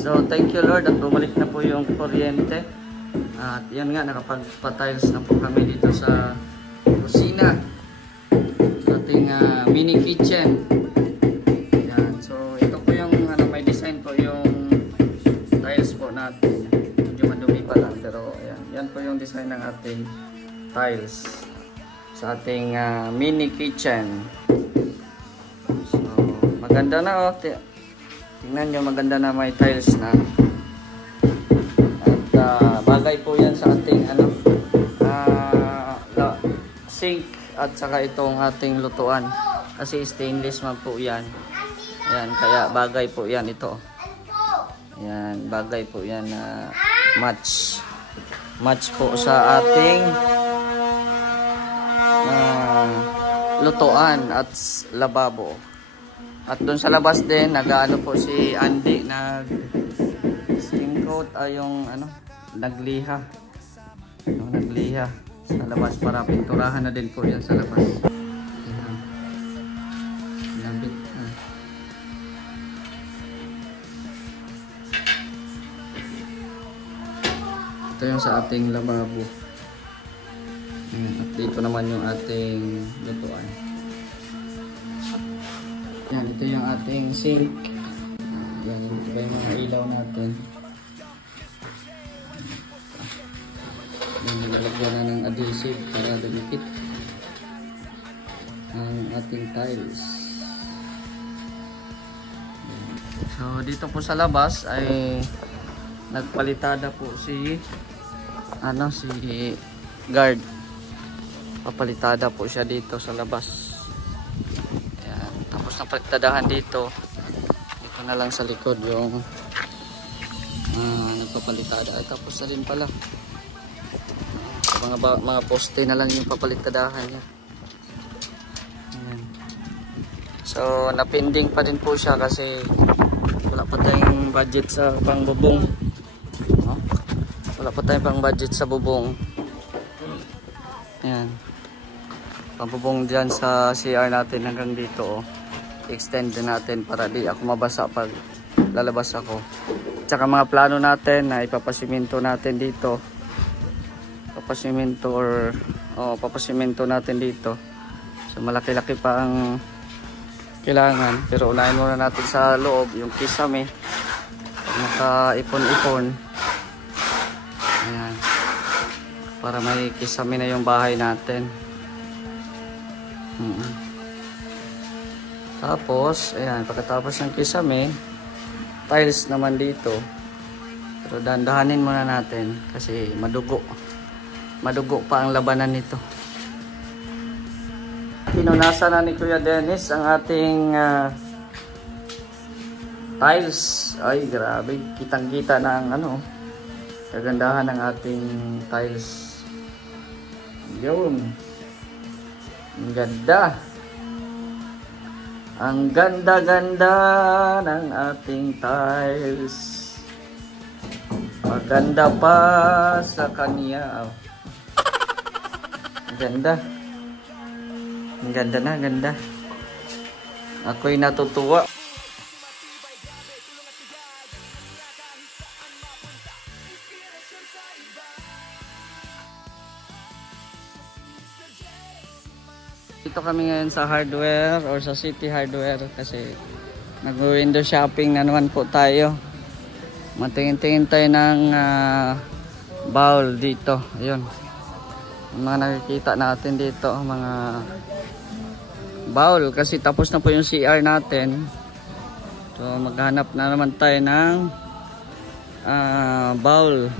So thank you Lord at bumalik na po yung kuryente. At yan nga, nakapagpa-tiles na po kami dito sa kusina. Sa ating mini kitchen. Yan. So ito po yung may design po yung tiles po natin. Medyo madumi pa lang pero yan. Yan po yung design ng ating tiles sa ating mini kitchen. So maganda na oh. Tingnan nyo, maganda na may tiles na. At bagay po yan sa ating sink at saka itong ating lutuan. Kasi stainless man po yan. Ayan, kaya bagay po yan ito. Ayan, bagay po yan na match. Match po sa ating lutuan at lababo. At doon sa labas din, nag-ano po si Andy, nag-singcoat yung nagliha. Nagliha sa labas para pinturahan na din po yan sa labas. Nabit. Ito yung sa ating lababo. At dito naman yung ating lutuan. Yan, ito yung ating sink. Yan, ito yung mga ilaw natin. Yan, nilalagyan na ng adhesive para dumikit ang ating tiles. So, dito po sa labas ay nagpalitada po si guard. Papalitada po siya dito sa labas. Tapos napagtadahan dito na lang sa likod yung nagpapalitada. Ay tapos na rin pala so, mga poste na lang yung papalitadahan niya. Ayan. So napending pa din po siya kasi wala pa tayong budget sa pangbubong. Wala pa tayong pang budget sa bubong. Ayan, pambubong dyan sa CR natin hanggang dito extend din natin para di ako mabasa pag lalabas ako. Tsaka mga plano natin na ipapasiminto natin dito. Papasiminto natin dito. So malaki-laki pa ang kailangan. Pero unahin muna natin sa loob yung kisame. Naka-ipon-ipon. Ayan. Para may kisame na yung bahay natin. Tapos, ayan, pagkatapos ng kisame, tiles naman dito. Pero dahan-dahanin muna natin kasi madugo. Madugo pa ang labanan nito. Pinunasan na ni Kuya Dennis ang ating tiles. Ay, grabe. Kitang-kita na ang kagandahan ng ating tiles. Yun. Ang ganda. Ang ganda-ganda ng ating tiles. Maganda pa sa kanya. Ganda. Ang ganda na, ganda. Ako'y natutuwa. Dito kami ngayon sa hardware or sa City Hardware kasi nag-window shopping na naman po tayo. Matingin-tingin tayo ng bowl dito. Ayun. Ang mga nakikita natin dito, mga bowl kasi tapos na po yung CR natin. So maghanap na naman tayo ng bowl.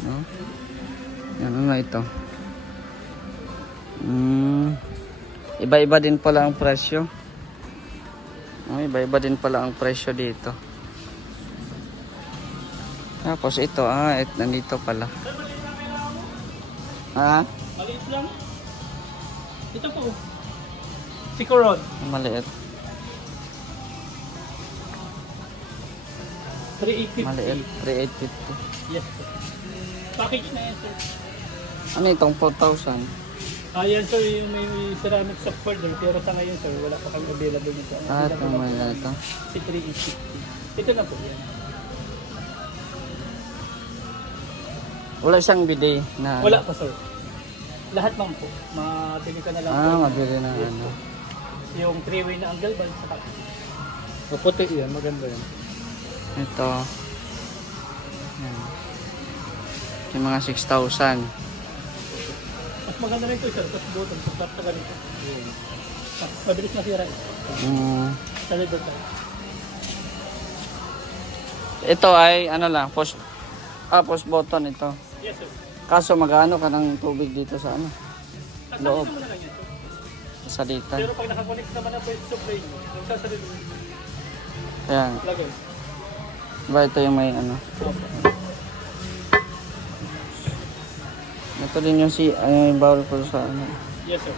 No? Yan, ano ito? Iba-iba din pala ang presyo. Iba-iba din pala ang presyo dito. Tapos ito, nandito pala. Maliit lang. Ito po. Sikoron. Maliit. 3,850. Maliit, 3,850. Yes. Package na yan, sir. Ano itong 4,000? Ayan, sir, yung may ceramic soft folder. Pero sa ngayon, sir, wala pa kami available nito. Ito may ito. Si 3,850. Ito na po yan. Wala siyang bidet na... Wala pa, sir. Lahat man po. Mabili ka na lang. Mabili na Yes, ano. po. Yung 3-way na angle ball sa kaki. Maputi yan, maganda yan. Ito. Yan. Yung mga 6,000. Mas maganda rin ito, sir. Tapos button. Tapos sa ganito. Mabilis masira ito. Sa leather tayo. Ito ay ano lang, push button ito. Yes, sir. Kaso magano ka ng tubig dito sa ano? Loob. Sasalitan mo na lang yan, sir. Salitan. Pero pag nakakonect naman na po yung supply nyo, nagsasalit mo. Ayan. Lagay. Diba ito yung may ano? Ito din yung yung bawal ko sa ano. Yes, sir.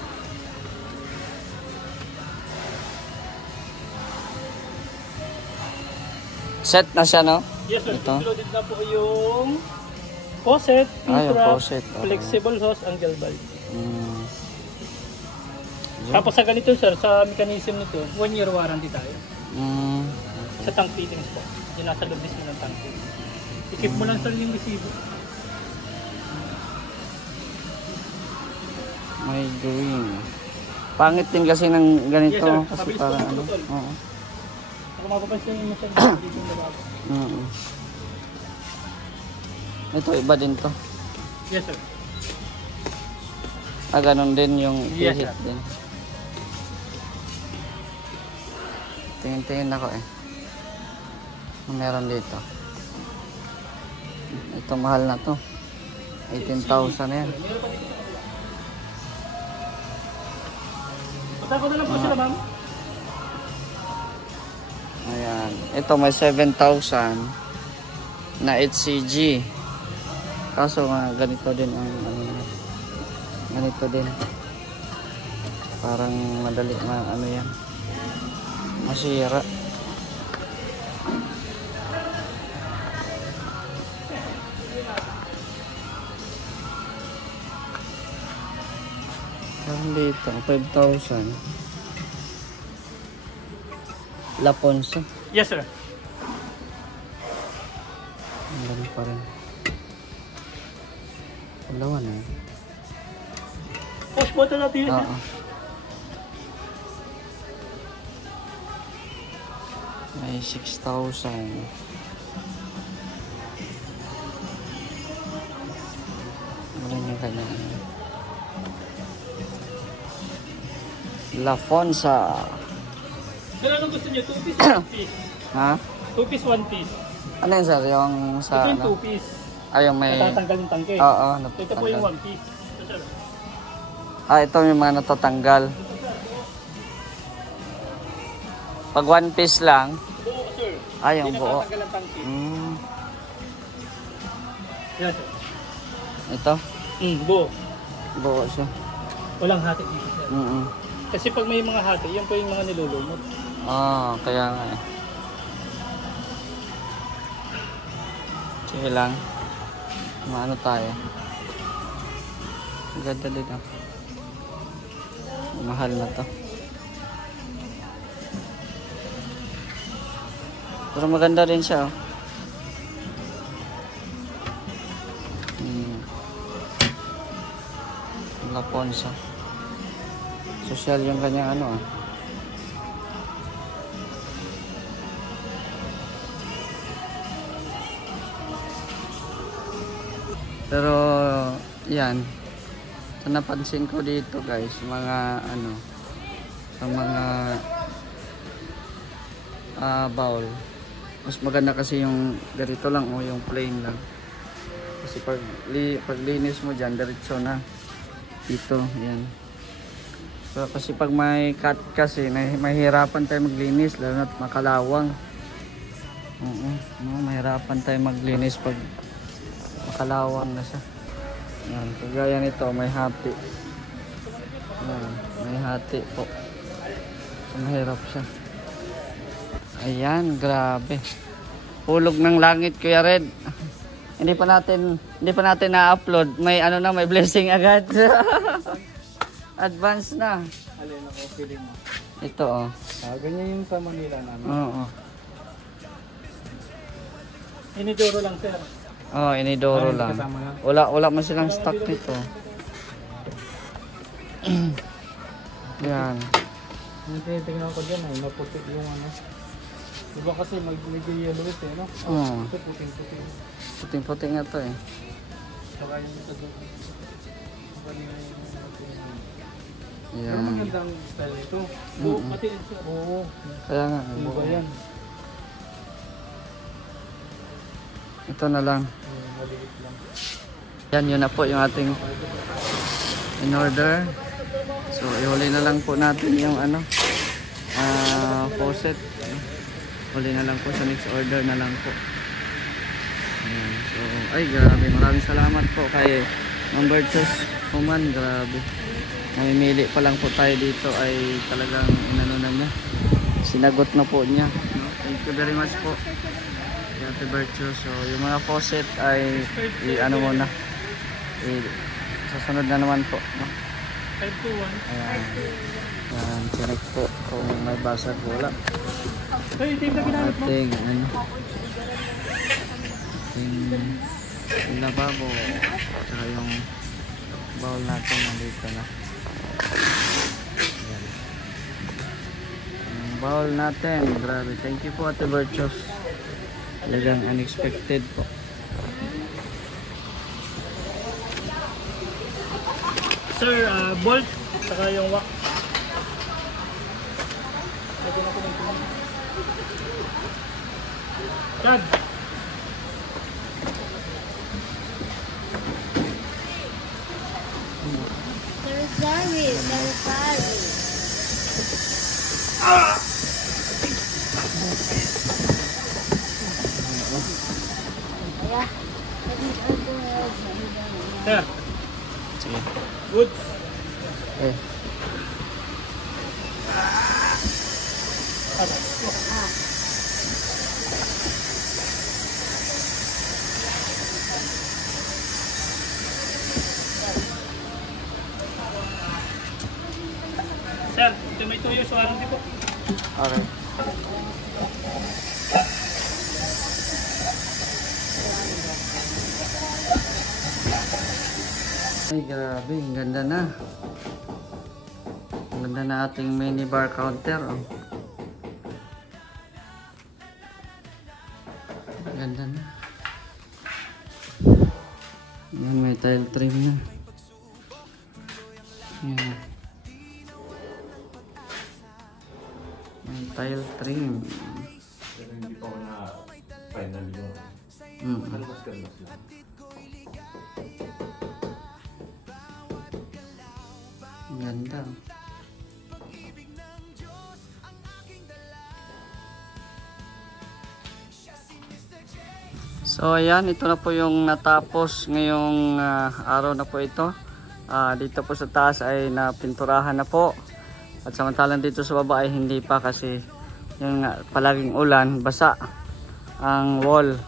Set na siya, no? Yes, sir. Ito. Included na po yung faucet, Yung pintrap, faucet. flexible hose, angle valve. Mm. Tapos sa ganito, sir, sa mechanism nito, 1 year warranty tayo. Mm. Sa tank fittings po. Yung nasa loob mismo ng tank fittings. I-keep mo lang, sir, yung resibo. May green. Pangit din kasi ng ganito. Yes, sir. Kasi Mabilis parang po ano. maputol. Oo. Kung mapapansin nyo sir, dito yung lababo. Ito, iba din to. Yes, sir. Ganun din yung Yes, pihit sir. din. Tingin-tingin ako eh. Meron dito. Ito mahal na to. 18,000 na yan. Meron pa dito sa kabila. Punta ko na lang po sila, ma'am. Ayan. Ito may 7,000 na HCG. Kaso nga ganito din ang ganito din. Parang madali ano yan. Masira. Parang dito 5,000. Laponso. Yes, sir. Ang dami pa rin. Dalawa na. Push button natin yun, sir. Oo. May 6,000. Ano yung kanya? Lafonsa. Sir, anong gusto niyo? 2 piece or 1 piece? Ha? 2 piece, 1 piece. Ano yun sir? Yung sa Ito yung ano? 2 piece. Yung may... Natatanggal yung tangke. Oo, Ito po yung 1 piece. Ito, sir. Ito yung mga natatanggal. Pag 1 piece lang. Buo, sir. Yung Hindi buo. natatanggal ang tangke. Yes, sir. Ito? Buo. Buo siya. Walang hati dito, sir. Kasi pag may mga hati, yan po yung mga nilulumot. Kaya nga eh. Sige lang. Maano tayo. Ang ganda din ah. Mahal na to. Pero maganda rin siya oh. Laponsa. Social yung kanyang ano ah. Pero yan. So, napansin ko dito guys, mga ano sa mga bowl. Mas maganda kasi yung ganito lang o yung plain lang. Kasi paglinis mo diyan diretso na dito, yan. So, kasi pag may cut kasi mahirapan tayo maglinis lalo na't makalawang. Mahirapan tayo maglinis pag makalawang na siya. Yan, kagaya nito may hati. Yan, may hati po. So, mahirap siya. Ayan, grabe. Hulog ng langit Kuya Red. Hindi pa natin na-upload. May ano na, may blessing agad. Advance na. Alin ako, feeling mo. Ito oh. Ganyan yung sa Manila namin. Oo. Inidoro lang sir. Oh, inidoro Ay, lang. kasama yan. Wala man silang stock nito. Yan. Yung tinitingnan ko dyan ay maputi yung ano. Diba kasi medyo yellowish eh, no? Oo. Ito puting-puti. Puting-puting nga to eh. Saka yung ito doon. Saka yung pero Yan. magandang style nito. Oo, pati sir. Oo. Kaya nga. Ano ba yan? Ito na lang. Maliit lang. Yan, yun na po yung ating in order. So, ihuli na lang po natin yung ano, faucet. Huli na lang po sa next order na lang po. Ayan. So, ay grabe. Maraming salamat po kay Number Choose Woman. Grabe. Mamimili pa lang po tayo dito ay talagang inano na niya. Sinagot na po niya. No? Thank you very much po. Ate Virtue. So, yung mga faucet ay ano muna. Susunod na naman po. No? 521. Ayan. Ayan. Check po kung may basag wala. So, ito yung ginamit mo? Ating ano. Ating lababo. Tsaka yung bowl natin nandito na. Ayan. Yung bowl natin. Grabe. Thank you po Ate Virtue. Talagang unexpected po. Sir, bolt, saka yung wax. Lagyan ako ng tunog. Chad! Sir, Sige. good. Eh. Sir, ito may 2 years warranty po. Okay. Ay grabe, ang ganda na. Ang ganda na ating mini bar counter. Oh. Ang ganda na. Yan, may tile trim na. Yan. May tile trim. Pero hindi pa ako na final yung kalmas-kalmas lang. Ang ganda. So ayan, ito na po yung natapos ngayong araw na po ito. Dito po sa taas ay napinturahan na po. At samantalang dito sa baba ay hindi pa kasi yung palaging ulan, basa ang wall.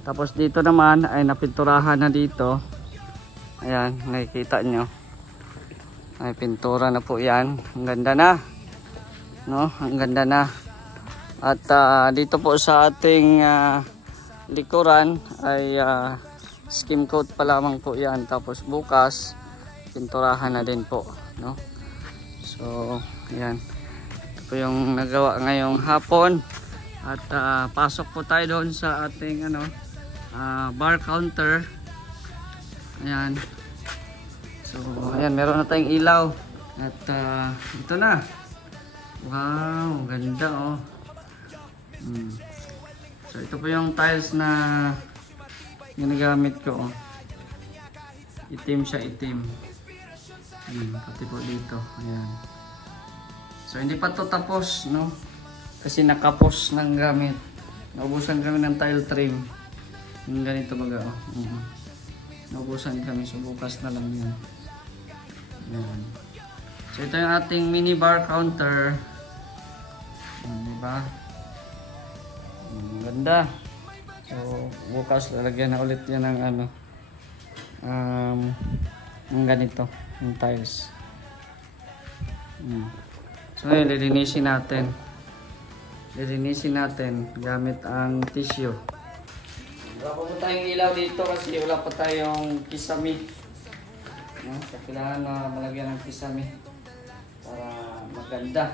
Tapos dito naman ay napinturahan na dito. Ayan, nakikita nyo. Ay pintura na po yan. Ang ganda na. No? Ang ganda na. At dito po sa ating likuran ay skim coat pa lamang po yan. Tapos bukas pinturahan na din po. No? So, yan. Ito po yung nagawa ngayong hapon. At pasok po tayo doon sa ating bar counter. Ayan. So, ayan, meron na tayong ilaw. At ito na. Wow, ganda oh. So, ito po yung tiles na ginagamit ko oh. Itim siya, itim. Pati po dito. Ayan. So, hindi pa to tapos, no? Kasi nakapos ng gamit. Naubusan kami ng tile trim. Yung ganito baga oh. Naubusan kami, so bukas na lang yan. Ayan. So ito yung ating mini bar counter. Diba? Ganda. So bukas lalagyan na ulit yan ng ng ganito, yung tiles. So ngayon lilinisin natin. Lilinisin natin gamit ang tissue. Wala pa po tayong ilaw dito kasi wala pa tayong kisame. No? Kailangan na malagyan ng kisame para maganda.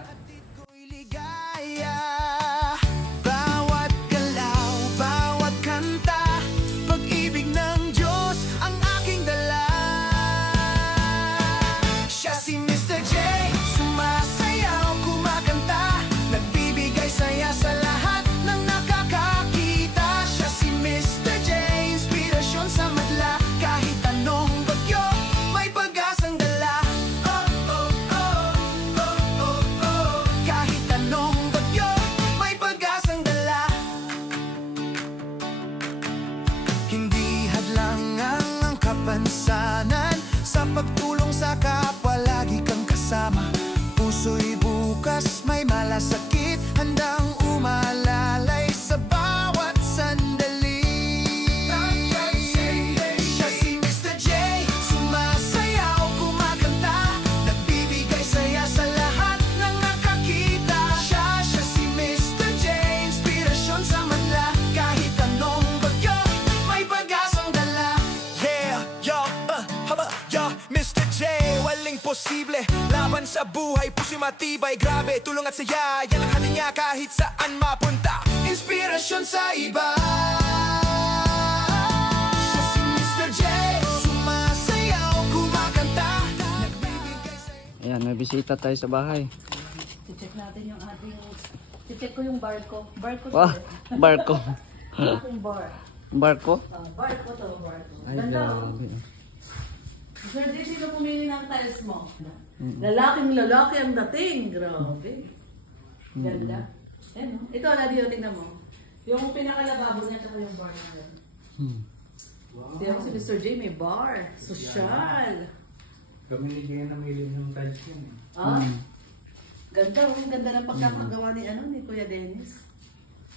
Bawat galaw, bawat kanta, pag-ibig ng Diyos ang aking dala. Siya si Mr. J, sumasayaw, kumakanta, nagbibigay saya sa lahat ng nakakakita. Siya si Mr. J, inspirasyon sa madla, kahit anong bagyo, may pag-asang dala. Oh, oh, oh, oh, oh, oh, kahit anong bagyo, may pag-asang dala. Hindi hadlangan ang kapansanan, sa pagtulong sa kapwa lagi kang kasama. Puso'y bukas, may malasakit, handang umalalay sa bawat sandali. Siya si Mr. J, sumasayaw, kumakanta, nagbibigay saya sa lahat ng nakakita. Siya si Mr. J, inspirasyon sa madla, kahit anong bagyo, may pag-asang dala. Yeah, yo, haba, yo, Mr. J, waling posible, laban sa buhay, puso'y matibay, grabe, tulong at saya, yan ang hati niya kahit saan mapunta. Inspirasyon sa iba. Siya si Mr. J, sumasayaw, kumakanta, nagbibigay saya. Ayan, may bisita tayo sa bahay. I-check natin yung ating... I-check ko yung bar ko. Bar ko Wow, to. barko. Aking bar. Barko? Bar ko to, bar ko. Ay, Ganda oh. grabe. Sir, di sino pumili ng tiles mo? Lalaking lalaki ang dating. Grabe. Ganda. Ayan oh. Ito, Nadio, tingnan mo. Yung pinakalababo niya tsaka yung bar na. Wow. Tingnan mo si Mr. J, may bar. Social. Kami ni Jay na may ng tiles yun. Ah. Ganda oh. Ganda ng pagkakagawa ni Kuya Dennis.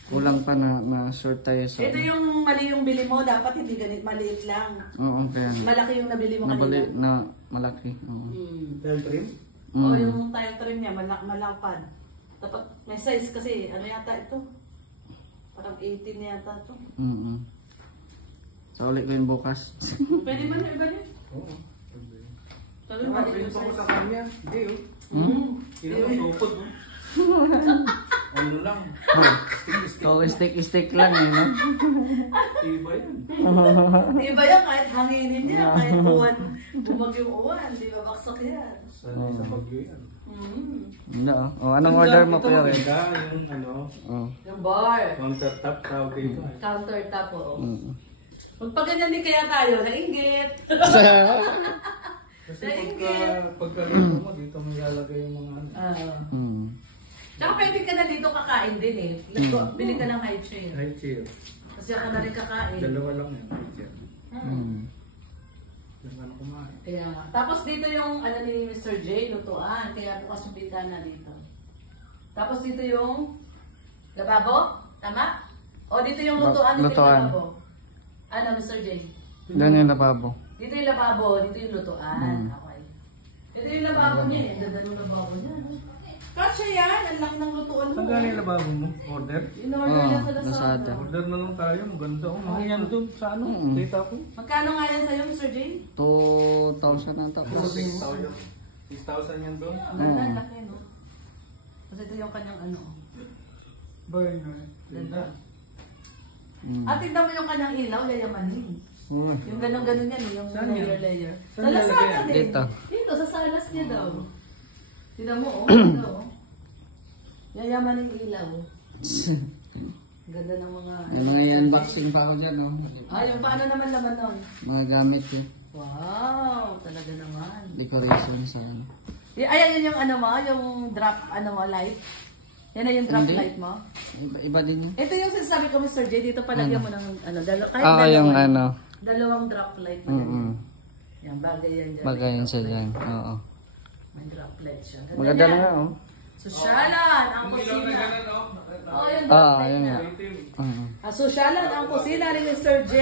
Kulang pa na short tayo sa... Ito yung mali yung bili mo, dapat hindi ganit, maliit lang. Oo, kaya nga. Malaki yung nabili mo Nabali kanina. na malaki. Oo. Tile trim? O yung tile trim niya, malapad. Dapat may size kasi, ano yata ito? Parang 18 na yata ito. Sa ulit ko yun bukas. Pwede man yung iba niya? Oo. Sabi mo, mali Pwede yung pa ko size. sa kanya. Hindi Sino mo tupod mo? Ano lang? Stick lang eh, no? Iba yun. Iba yan, kahit hanginin niya, kahit uwan. Bumag yung uwan, di ba baksak yan? Sa bagyo yan. Hindi oh. Oh, anong order mo Ito kuya? maganda, yung ano, Oh. Yung bar. countertop tawag dito. Countertop, oo. Magpaganyan din kaya tayo, nainggit. Kasi pagka-luto mo, dito mo ilalagay yung mga ano. Tsaka pwede ka na dito kakain din eh. Bili ka ng high chair. High chair. Kasi ako na rin kakain. Dalawa lang yan, high chair. Yung ano kumain. Kaya nga. Tapos dito yung ano ni Mr. J, lutuan. Kaya bukas yung bintana dito. Tapos dito yung lababo. Tama? O dito yung lutuan. Dito Lutuan. yung lababo. Ano Mr. J? Doon yung lababo. Dito yung lababo. Dito yung lutuan. Okay. Ito yung lababo niya eh. Ganda ng lababo niya. Kasya yan. Ang laki ng lutuan mo. Saan galing yung lababo mo? Order? In-order niya sa Lazada. Lazada. Order na lang tayo, maganda. Oh, mga yan doon sa ano, data ko. Magkano nga yan sa'yo Mr. J? 2,000 na tapos. 6,000 yan doon. Ang ganda, ang laki no? Kasi ito yung kanyang ano. Burner. Ganda. At tignan mo yung kanyang ilaw, yayamanin. Yung ganun-ganun yan, yung Saan yan? layer. Sa Saan Lazada nalagay yan? din. Dito. Dito, sa salas niya daw. Tignan mo, oh. Ito, oh. Yayamanin ilaw. Ganda ng mga... May mga unboxing pa ako dyan, no? Ah, yung paano naman naman nun? Mga gamit yun. Wow, talaga naman. Decoration sa ano. Ayan yun yung ano mo, yung drop ano mo, light. Yan na yung drop Hindi. light mo. Iba din yun. Ito yung sinasabi ko Mr. J, dito palagyan mo ng ano, kahit Ah, yung ano. dalawang drop light mo. Yan, bagay yan dyan. Bagay yun siya dyan. Oo. May drop light siya. Maganda na yan. nga, oh. Sosyalan, ang kusina. Oh, yung drop Ah, light ayun na. nga. Sosyalan, ang kusina ni Mr. J.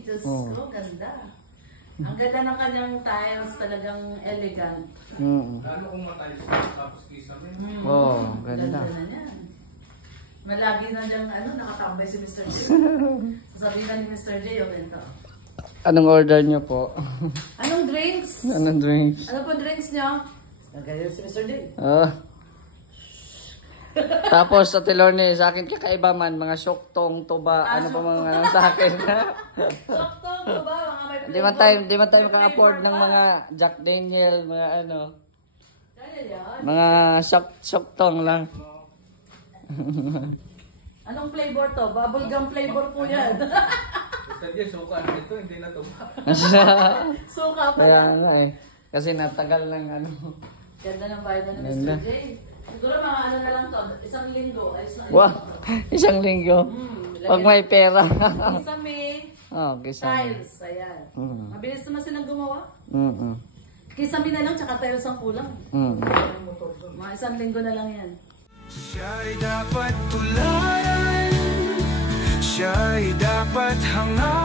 Diyos Oh. ko, ganda. Ang ganda ng kanyang tiles, talagang elegant. Lalo kung matayos tapos kisa mo. Oh, ganda. Ganda na yan. Malagi na diyang nakatambay si Mr. J. Sasabihin na ni Mr. J yung ito. Anong order niyo po? Anong drinks? Anong drinks? Ano po drinks niyo? Nagkaya si Mr. J. Tapos sa Tilorne, sa akin kakaiba man, mga syoktong, tuba, ano pa mga sa akin. Soktong to ba? Mga may Di man tayo maka-afford ng mga Jack Daniel, mga ano. Kaya yan. Mga syoktong lang. Anong flavor to? Bubblegum flavor po yan. Mr. J, suka ito, hindi na ito. Suka pa Kaya yan. nga eh. Kasi natagal ng ano. Ganda ng bayad na ni Ganda. Mr. J. Siguro mga ano na lang to, isang linggo. Wow, isang linggo. Pag may pera. Kisame, Kisame. tiles, ayan. Mm. Mabilis naman silang gumawa. Mm-mm. Kisame na lang, tsaka tiles ang kulang. Mm. Mga isang linggo na lang yan. Siya'y dapat tularan, siya'y dapat hangarin.